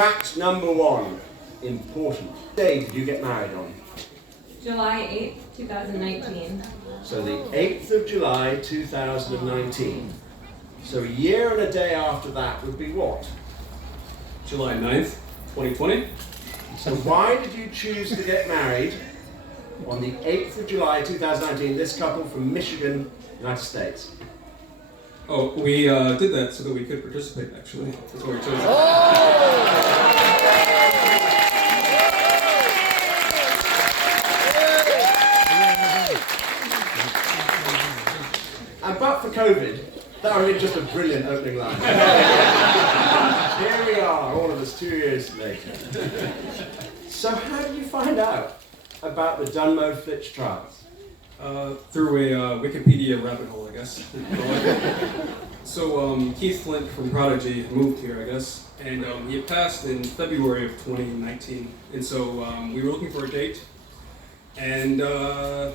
Fact number one, important. What day did you get married on? July 8th, 2019. So the 8th of July 2019. So a year and a day after that would be what? July 9th, 2020. So why did you choose to get married on the 8th of July 2019, this couple from Michigan, United States? Oh, we did that so that we could participate, actually. That's why we chose it. And but for COVID, that would have been just a brilliant opening line. Here we are, all of us 2 years later. So how did you find out about the Dunmo Flitch trials? Through a Wikipedia rabbit hole, I guess. So Keith Flint from Prodigy moved here, I guess, and he had passed in February of 2019. And so we were looking for a date, and I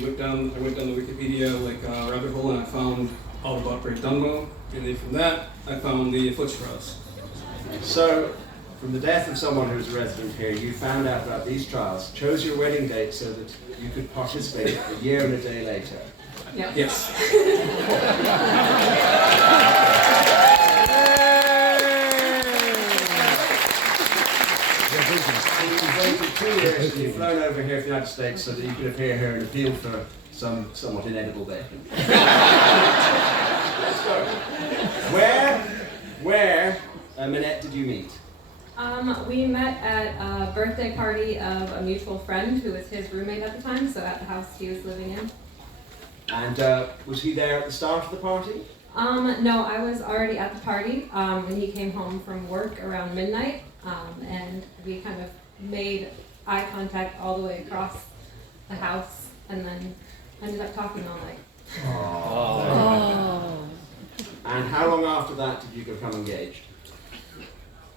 went down the Wikipedia rabbit hole, and I found all about Great Dunmo, and then from that I found the Flitch trials. So, from the death of someone who was a resident here, you found out about these trials, chose your wedding date so that you could participate a year and a day later. Yeah. Yes. You've waited 2 years and you've flown over here to the United States so that you could appear here and appeal for some somewhat inedible bacon. Let's go. Where, Minette, did you meet? We met at a birthday party of a mutual friend who was his roommate at the time, so at the house he was living in. And was he there at the start of the party? No, I was already at the party, and he came home from work around midnight, and we kind of made eye contact all the way across the house, and then ended up talking all night. Oh. And how long after that did you become engaged?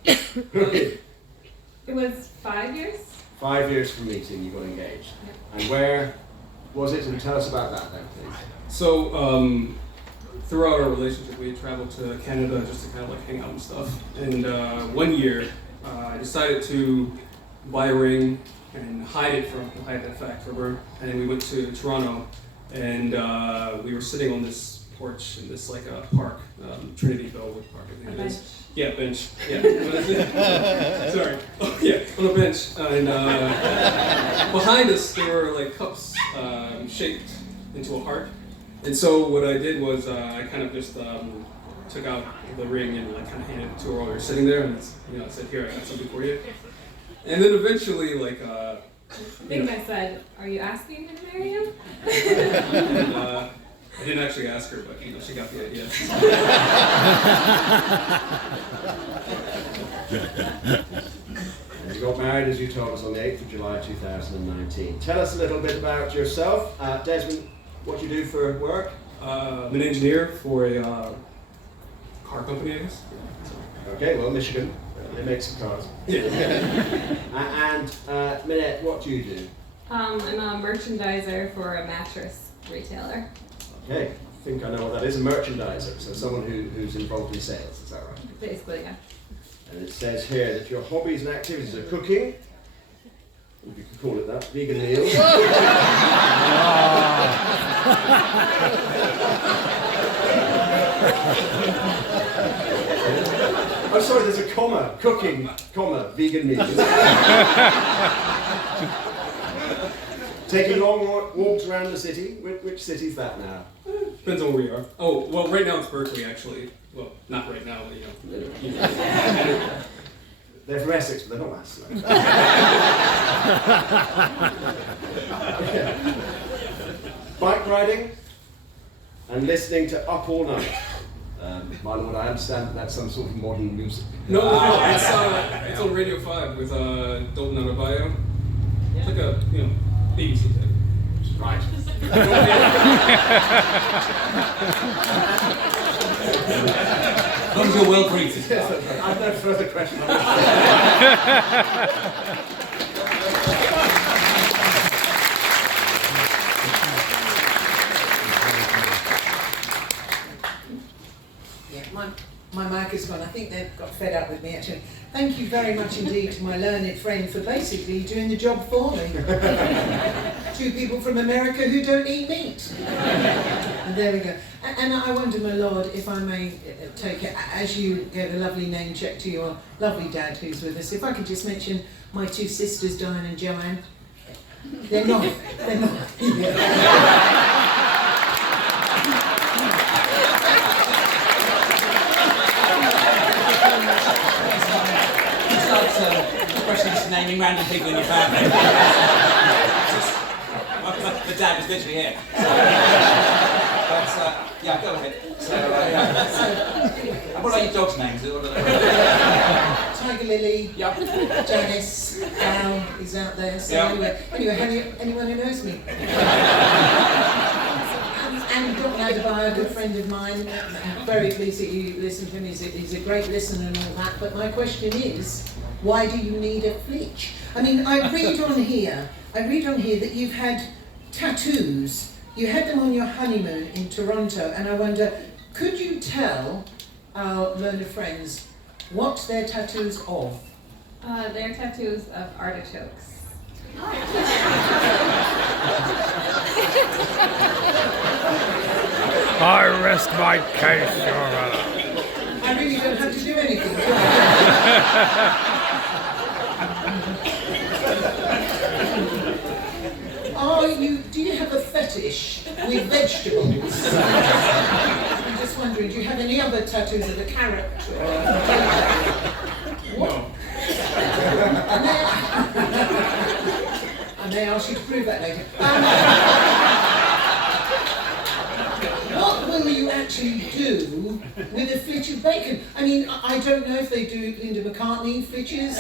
It was 5 years. 5 years from meeting, you got engaged. Yep. And where was it? And tell us about that then, please. So throughout our relationship, we had traveled to Canada just to kind of hang out and stuff. And 1 year, I decided to buy a ring and hide that fact from her. And we went to Toronto, and we were sitting on this porch in this park, Trinity Bellwood Park, I think it is. Yeah, bench. Yeah. Sorry. Oh, yeah, on a bench. And behind us, there were cups shaped into a heart. And so what I did was I kind of just took out the ring and kind of handed it to her while we were sitting there, and I said, "Here, I got something for you." And then eventually, I think I said, "Are you asking me to marry him?" And, I didn't actually ask her, but she got the idea. And you got married, as you told us, on the 8th of July 2019. Tell us a little bit about yourself. Desmond, what do you do for work? I'm an engineer for a car company, I guess. Okay, well, Michigan. They make some cars. And Minette, what do you do? I'm a merchandiser for a mattress retailer. Okay, I think I know what that is, a merchandiser, so someone who's involved in sales, is that right? Basically, yeah. And it says here that your hobbies and activities are cooking, if you could call it that, vegan meals. I'm sorry, there's a comma, cooking, comma, vegan meals. Taking long walks around the city. Which city's that now? Depends on where we are. Oh, well, right now it's Berkeley, actually. Well, not right now, They're from Essex, but they're not that slow. Bike riding and listening to Up All Night. My lord, I understand that's some sort of modern music. No, it's on Radio 5 with Dalton Adebayo. It's like a, BBC thing. Right. As long as you're well greeted. Yes, that's right. I've no further questions. Yeah, come on. my mic is gone. I think they've got fed up with me actually. Thank you very much indeed to my learned friend for basically doing the job for me. Two people from America who don't eat meat. And there we go. And I wonder, my lord, if I may take it, as you gave a lovely name check to your lovely dad who's with us, if I could just mention my two sisters, Diane and Joanne. They're not here. Especially just naming random people in your family. The dad was literally here. But, yeah, go ahead. So, and what are your dogs' names? Tiger Lily, Yep. Janice, Al is out there. So Yep. anyway, anyone who knows me. And Dr. Adabai, a good friend of mine, I'm very pleased that you listen to him. He's a great listener and all that. But my question is, why do you need a flitch? I mean, I read on here that you've had tattoos. You had them on your honeymoon in Toronto, and I wonder, could you tell our learner friends what they're tattoos of? They're tattoos of artichokes. I rest my case, Your Honor. I really don't have to do anything. Do you have a fetish with vegetables? I'm just wondering, do you have any other tattoos of a carrot? What? I may ask you to prove that later. What will you actually do with a flitch of bacon? I mean, I don't know if they do Linda McCartney flitches.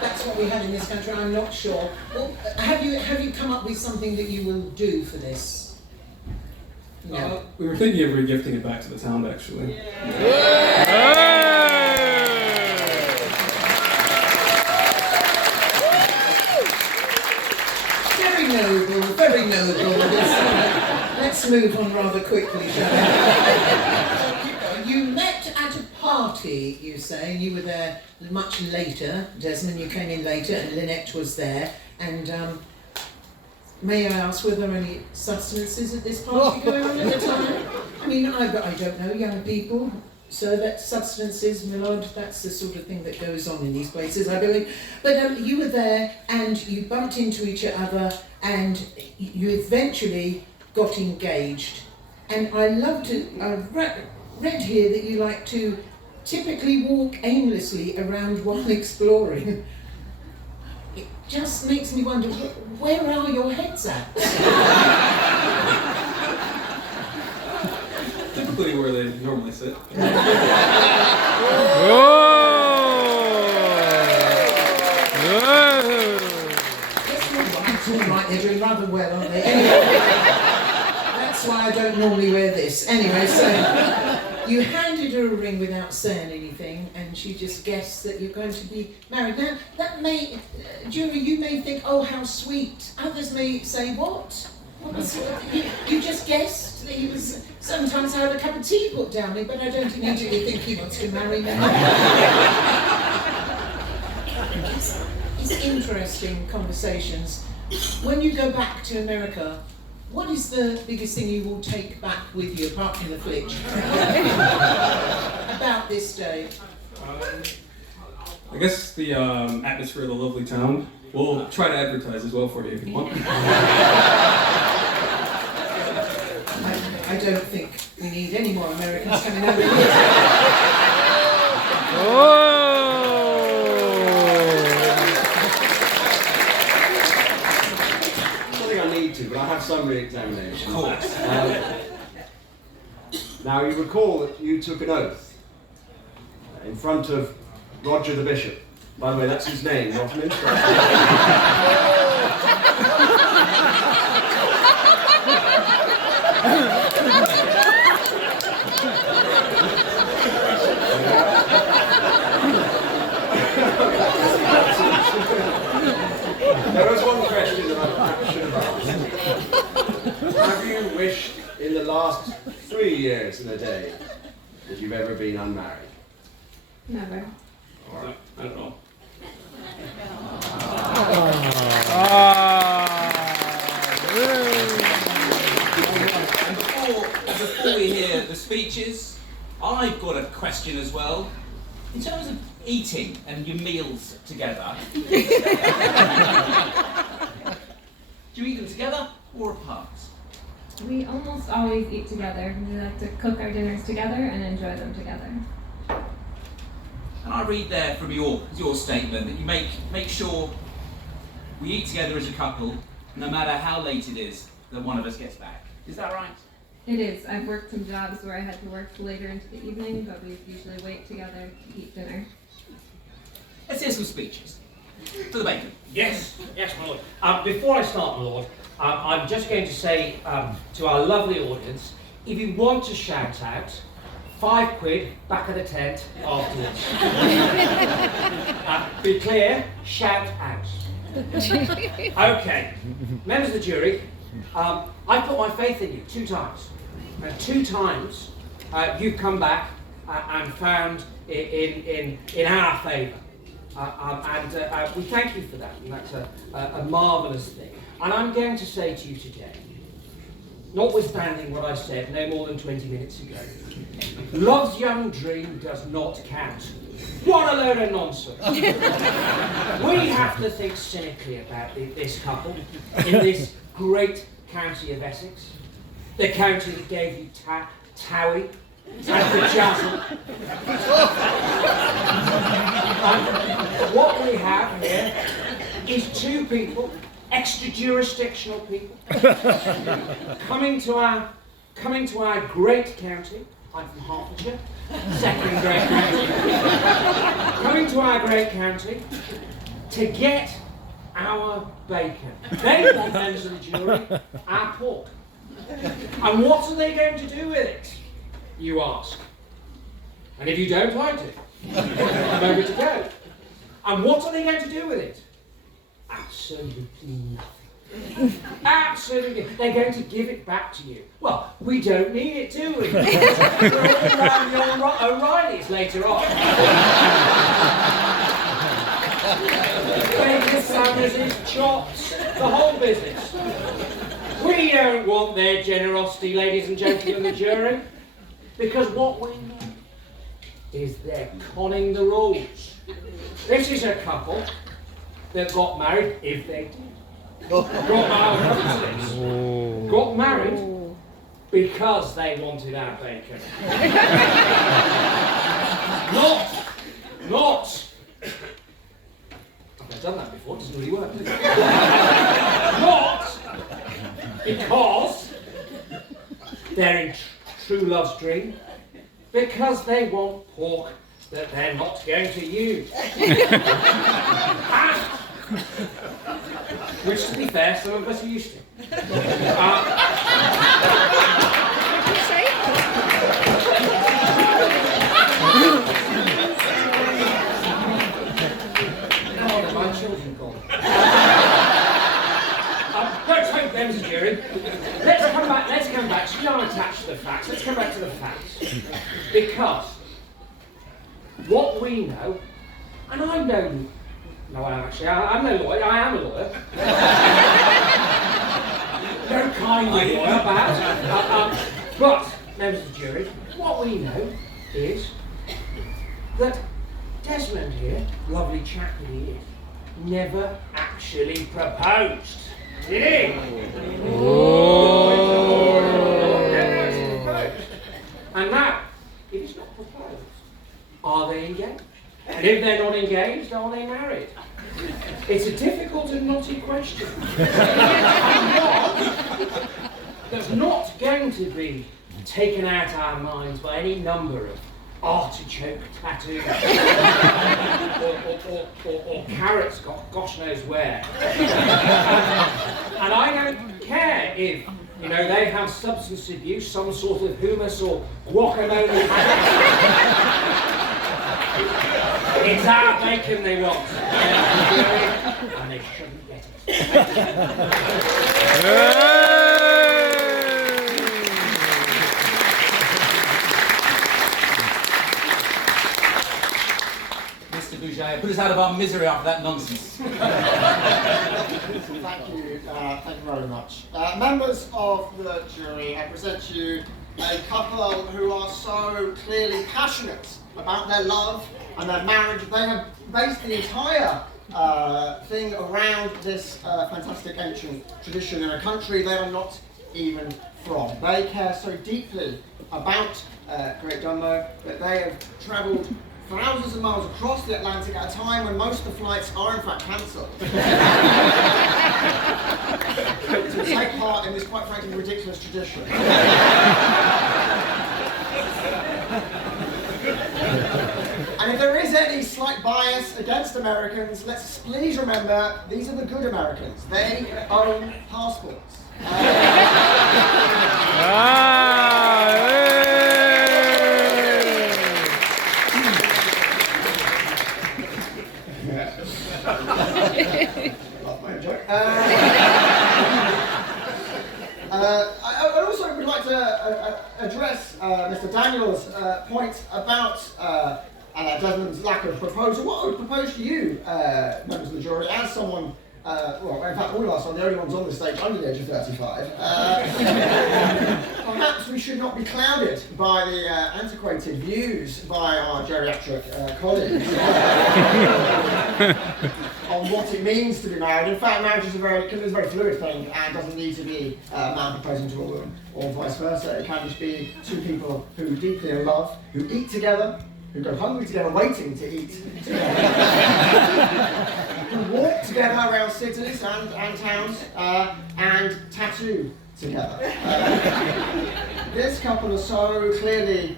That's what we have in this country, I'm not sure. Well, have you come up with something that you will do for this? No. We were thinking of regifting it back to the town, actually. Very noble, very noble. Let's move on rather quickly, shall we? You met at a party, you say, and you were there much later. Desmond, you came in later, and Lynette was there. And may I ask, were there any substances at this party going on at the time? I mean, I don't know, young people. So that substances, my lord, that's the sort of thing that goes on in these places, I believe. But you were there, and you bumped into each other, and you eventually got engaged. And I read here that you like to typically walk aimlessly around while exploring. It just makes me wonder, where are your heads at? Typically where they normally sit. It's all right, they're doing rather well, aren't they? Anyway, that's why I don't normally wear this. Anyway, so you handed her a ring without saying anything, and she just guessed that you're going to be married. Now, that may, jury, you may think, oh, how sweet. Others may say, what? You just guessed that he was sometimes had a cup of tea put down me, but I don't immediately think he wants to marry me. It's interesting conversations. When you go back to America, what is the biggest thing you will take back with you, apart from the flitch, about this day? I guess the atmosphere of the lovely town. We'll try to advertise as well for you if you want. I don't think we need any more Americans coming over here. But I have some re-examination. Of course. Now you recall that you took an oath in front of Roger the Bishop. By the way, that's his name, not an instruction. There was one question that I should have asked. Have you wished in the last 3 years and a day that you've ever been unmarried? Never. No, not at all. And before we hear the speeches, I've got a question as well. In terms of eating and your meals together, do you eat them together or apart? We almost always eat together. We like to cook our dinners together and enjoy them together. And I read there from your statement that you make sure we eat together as a couple, no matter how late it is that one of us gets back. Is that right? It is. I've worked some jobs where I had to work later into the evening, but we usually wait together to eat dinner. Let's hear some speeches. For the bacon. Yes, my lord. Before I start, my lord, I'm just going to say to our lovely audience, if you want to shout out, £5 back of the tent afterwards. Be clear, shout out. Okay, members of the jury, I put my faith in you 2 times. And 2 times you've come back and found in our favour. And we thank you for that, and that's a marvellous thing. And I'm going to say to you today, notwithstanding what I said no more than 20 minutes ago, love's young dream does not count. What a load of nonsense. We have to think cynically about this couple in this great county of Essex, the county that gave you Towie and the Jazzle. And what we have here is 2 people, extra-jurisdictional people, coming to our great county. I'm from Hertfordshire, second great county. Coming to our great county to get our bacon. They want, members of the jury, our pork. And what are they going to do with it, you ask? And if you don't, I do. A moment to go. And what are they going to do with it? Absolutely nothing. Absolutely. They're going to give it back to you. Well, we don't need it, do we? We're all around the O'Reillys later on. Bacon sandwiches, chops, the whole business. We don't want their generosity, ladies and gentlemen of the jury, because what we know is they're conning the rules. This is a couple that got married, if they did. Got married because they wanted our bacon. Not. I've done that before, it doesn't really work, does it? Not because they're in true love's dream, because they want pork that they're not going to use. Which, to be fair, some of us are used to. Oh, my children gone. Don't take them as a jury. Let's come back. So we don't attach to the facts. Let's come back to the facts. Because what we know, and I know. No, I am actually. I'm no lawyer. I am a lawyer. No kind of lawyer, perhaps. But, members of the jury, what we know is that Desmond here, lovely chap that he is, never actually proposed. Did he? Never actually proposed. And now, if he's not proposed, are they engaged? And if they're not engaged, are they married? It's a difficult and knotty question. And one that's not going to be taken out our minds by any number of artichoke tattoos or carrots, gosh knows where. And I don't care if, they have substance abuse, some sort of hummus or guacamole. It's our bacon they want. And they shouldn't get it. Bouger. Put us out of our misery after that nonsense. Thank you very much. Members of the jury, I present to you a couple who are so clearly passionate about their love and their marriage. They have based the entire thing around this fantastic ancient tradition in a country they are not even from. They care so deeply about Great Dumbo that they have travelled thousands of miles across the Atlantic at a time when most of the flights are in fact cancelled to take part in this quite frankly ridiculous tradition. And if there is any slight bias against Americans, let's please remember these are the good Americans. They own passports. I also would like to address Mr. Daniels' point about Desmond's lack of proposal. What I would propose to you, members of the jury, as someone, well, in fact, all of us are the only ones on this stage under the age of 35, perhaps we should not be clouded by the antiquated views by our geriatric colleagues on what it means to be married. In fact, marriage is a very fluid thing and doesn't need to be a man proposing to a woman or vice versa. It can just be two people who deeply in love, who eat together, who go hungry together, waiting to eat together, who walk together around cities and towns, and tattoo together. This couple are so clearly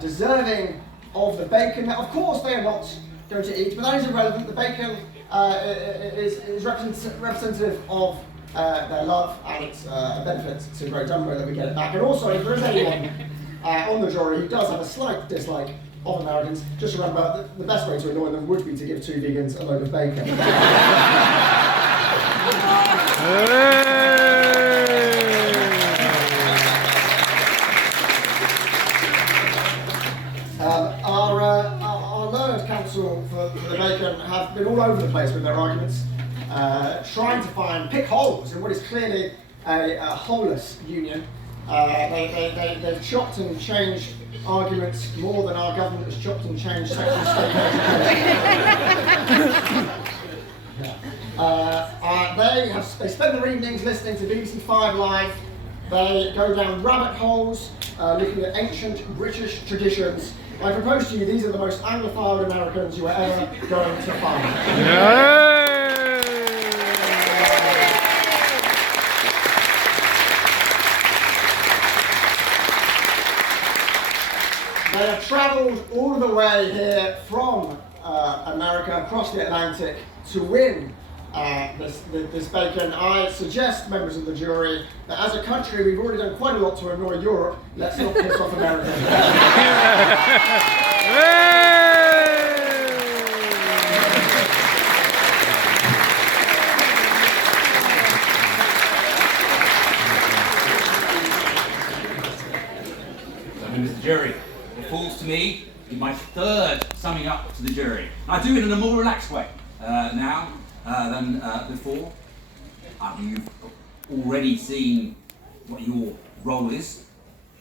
deserving of the bacon. Now, of course, they are not going to eat, but that is irrelevant. The bacon is representative of their love and its benefit to Great Dumbo that we get it back. And also, if there is anyone on the jury who does have a slight dislike of Americans, just remember the best way to annoy them would be to give two vegans a load of bacon. Our learned counsel for the bacon have been all over the place with their arguments, trying to pick holes in what is clearly a holeless union. They've chopped and changed arguments more than our government has chopped and changed sexual state education. They spend their evenings listening to BBC 5 Live. They go down rabbit holes looking at ancient British traditions. I propose to you these are the most Anglophile Americans you are ever going to find. They have travelled all the way here from America across the Atlantic to win this bacon. I suggest, members of the jury, that as a country we've already done quite a lot to annoy Europe. Let's not piss off America. Members of the jury, it falls to me in my third summing up to the jury. I do it in a more relaxed way now than before. You've already seen what your role is.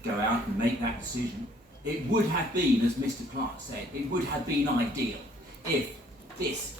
Go out and make that decision. It would have been, as Mr. Clark said, it would have been ideal if this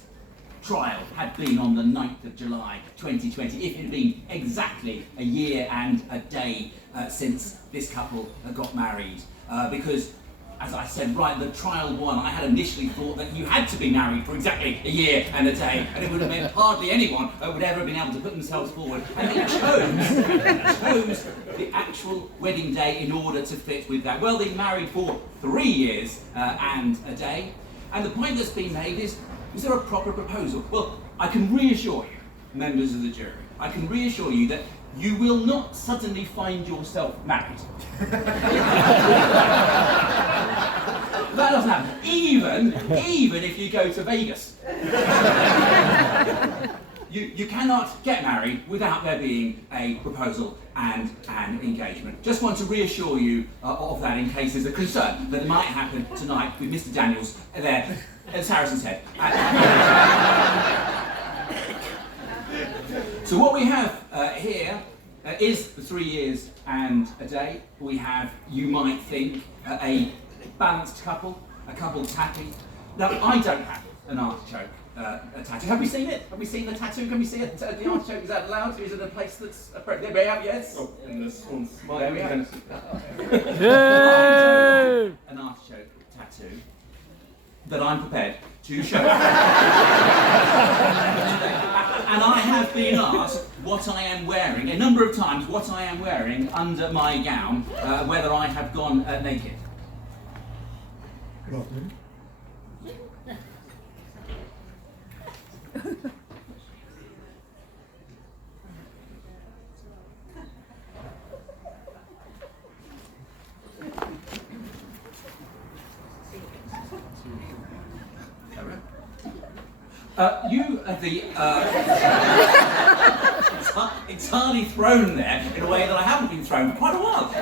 trial had been on the 9th of July 2020, if it had been exactly a year and a day since this couple got married. Because, as I said right, the trial one, I had initially thought that you had to be married for exactly a year and a day, and it would have meant hardly anyone would ever have been able to put themselves forward. And they chose the actual wedding day in order to fit with that. Well, they married for 3 years and a day, and the point that's been made is there a proper proposal? Well, I can reassure you, members of the jury, I can reassure you that you will not suddenly find yourself married. That doesn't happen, even if you go to Vegas. You cannot get married without there being a proposal and an engagement. Just want to reassure you of that in case there's a concern that it might happen tonight with Mr. Daniels there It's Harrison's head. So what we have here is the 3 years and a day. We have, you might think, a balanced couple, a couple happy. Now, I don't have an artichoke tattoo. Have we seen it? Have we seen the tattoo? Can we see it? The artichoke, is that allowed? Is it a place that's appropriate? There we have, yes? Oh, and this one's mine. There we have. Yay! An artichoke tattoo that I'm prepared to show. And I have been asked what I am wearing, a number of times, what I am wearing under my gown, whether I have gone naked. You are the entirely thrown there in a way that I haven't been thrown for quite a while.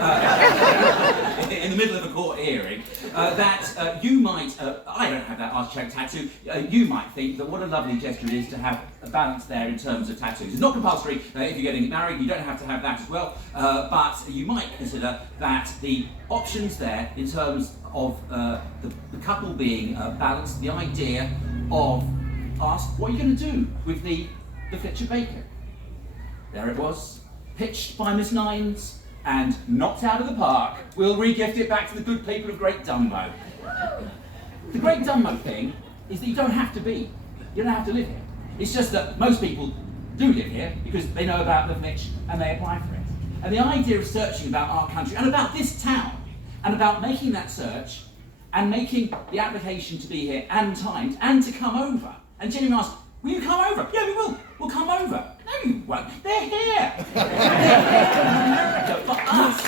In the middle of a court hearing, that you might, I don't have that artichoke tattoo, you might think that what a lovely gesture it is to have a balance there in terms of tattoos. It's not compulsory if you're getting married, you don't have to have that as well, but you might consider that the options there in terms of the couple being balanced, the idea of asked, what are you going to do with the Flitcher bacon? There it was, pitched by Miss Nines and knocked out of the park. We'll re-gift it back to the good people of Great Dunmow. The Great Dunmow thing is that you don't have to be. You don't have to live here. It's just that most people do live here because they know about the Flitch and they apply for it. And the idea of searching about our country and about this town and about making that search and making the application to be here and timed and to come over. And Jenny asked, will you come over? Yeah, we will. We'll come over. No, you won't. They're here. They're here from America for us.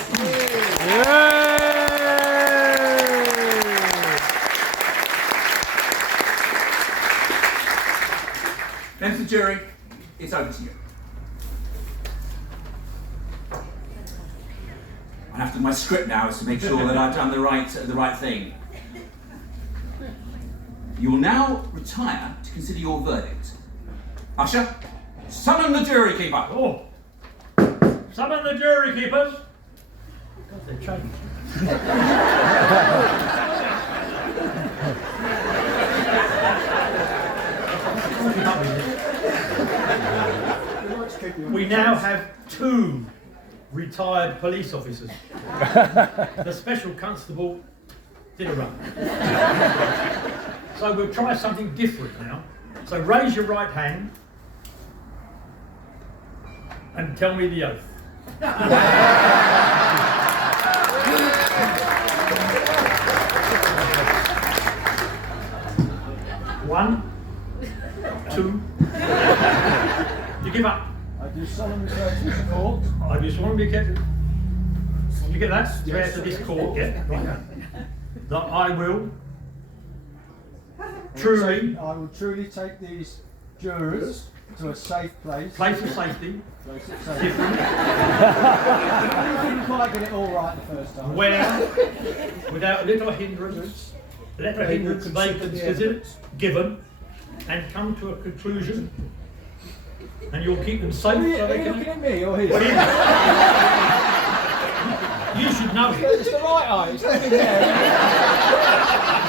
Then the jury, it's over to you. I have to, my script now is to make sure that I've done the right thing. You will now retire to consider your verdict. Usher, summon the jury keeper. Oh, summon the jury keepers. God, they changed. We now have 2 retired police officers. The special constable did a run. So we'll try something different now. So raise your right hand and tell me the oath. 1, 2. You give up. I do solemnly swear to this court. I do solemnly get. You get that? Swear to this court. Yeah. Right. That I will. Truly. I will truly take these jurors to a safe place. Place of safety. Place of safety. Different. I didn't quite get it all right the first time. Where, without a little hindrance, they consider given, and come to a conclusion, and you'll keep them safe. Are you looking at me or his? You should know it. It's the right eye. It's looking there.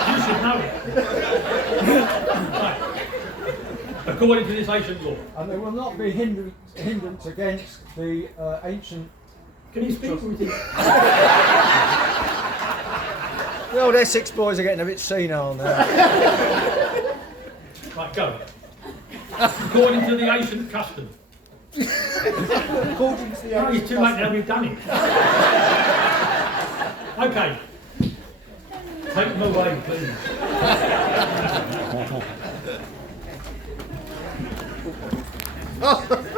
You should know it. Right. According to this ancient law. And there will not be hindrance against the ancient. Can you speak to me? The old Essex boys are getting a bit senile now. Right, go. According to the ancient custom. According to the No, it's too late now, we've done it. Okay. Take them away, please. Oh.